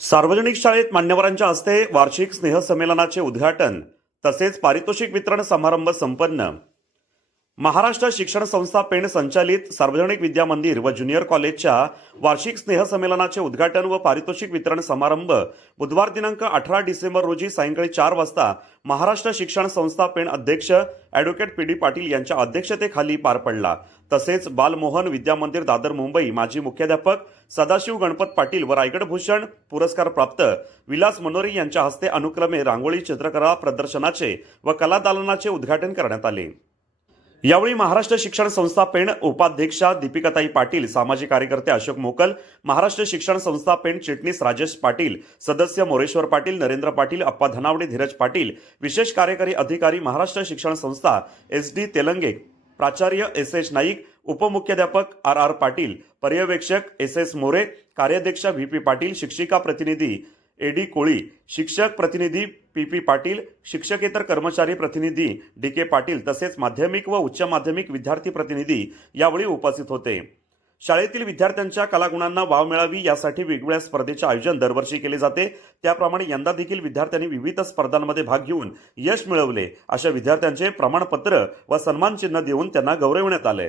सार्वजनिक शाळेत मान्यवरांच्या हस्ते वार्षिक स्नेहसंमेलनाचे उद्घाटन तसेच पारितोषिक वितरण समारंभ संपन्न. महाराष्ट्र शिक्षण संस्था पेण संचालित सार्वजनिक विद्या मंदिर व ज्युनियर कॉलेजच्या वार्षिक स्नेहसंमेलनाचे उद्घाटन व पारितोषिक वितरण समारंभ बुधवार दिनांक अठरा डिसेंबर रोजी सायंकाळी चार वाजता महाराष्ट्र शिक्षण संस्था पेण अध्यक्ष ॲडव्होकेट पी डी पाटील यांच्या अध्यक्षतेखाली पार पडला. तसेच बालमोहन विद्या मंदिर दादर मुंबई माजी मुख्याध्यापक सदाशिव गणपत पाटील व रायगड भूषण पुरस्कार प्राप्त विलास मनोरे यांच्या हस्ते अनुक्रमे रांगोळी चित्रकला प्रदर्शनाचे व कला दालनाचे उद्घाटन करण्यात आले. यावेळी महाराष्ट्र शिक्षण संस्था पेण उपाध्यक्षा दीपिकाताई पाटील सामाजिक कार्यकर्ते अशोक मोकल महाराष्ट्र शिक्षण संस्था पेण चिटणीस राजेश पाटील सदस्य मोरेश्वर पाटील नरेंद्र पाटील अप्पा धनावडे धीरज पाटील विशेष कार्यकारी अधिकारी महाराष्ट्र शिक्षण संस्था एस डी तेलंगे प्राचार्य एस एच नाईक उपमुख्याध्यापक आर आर पाटील पर्यवेक्षक एस एस मोरे कार्याध्यक्ष व्ही पी पाटील शिक्षिका प्रतिनिधी ए डी कोळी शिक्षक प्रतिनिधी पी पी पाटील शिक्षकेतर कर्मचारी प्रतिनिधी डी के पाटील तसेच माध्यमिक व उच्च माध्यमिक विद्यार्थी प्रतिनिधी यावेळी उपस्थित होते. शाळेतील विद्यार्थ्यांच्या कलागुणांना वाव मिळावी यासाठी वेगवेगळ्या स्पर्धेचे आयोजन दरवर्षी केले जाते. त्याप्रमाणे यंदा देखील विद्यार्थ्यांनी विविध स्पर्धांमध्ये भाग घेऊन यश मिळवले अशा विद्यार्थ्यांचे प्रमाणपत्र व सन्मानचिन्ह देऊन त्यांना गौरविण्यात आले.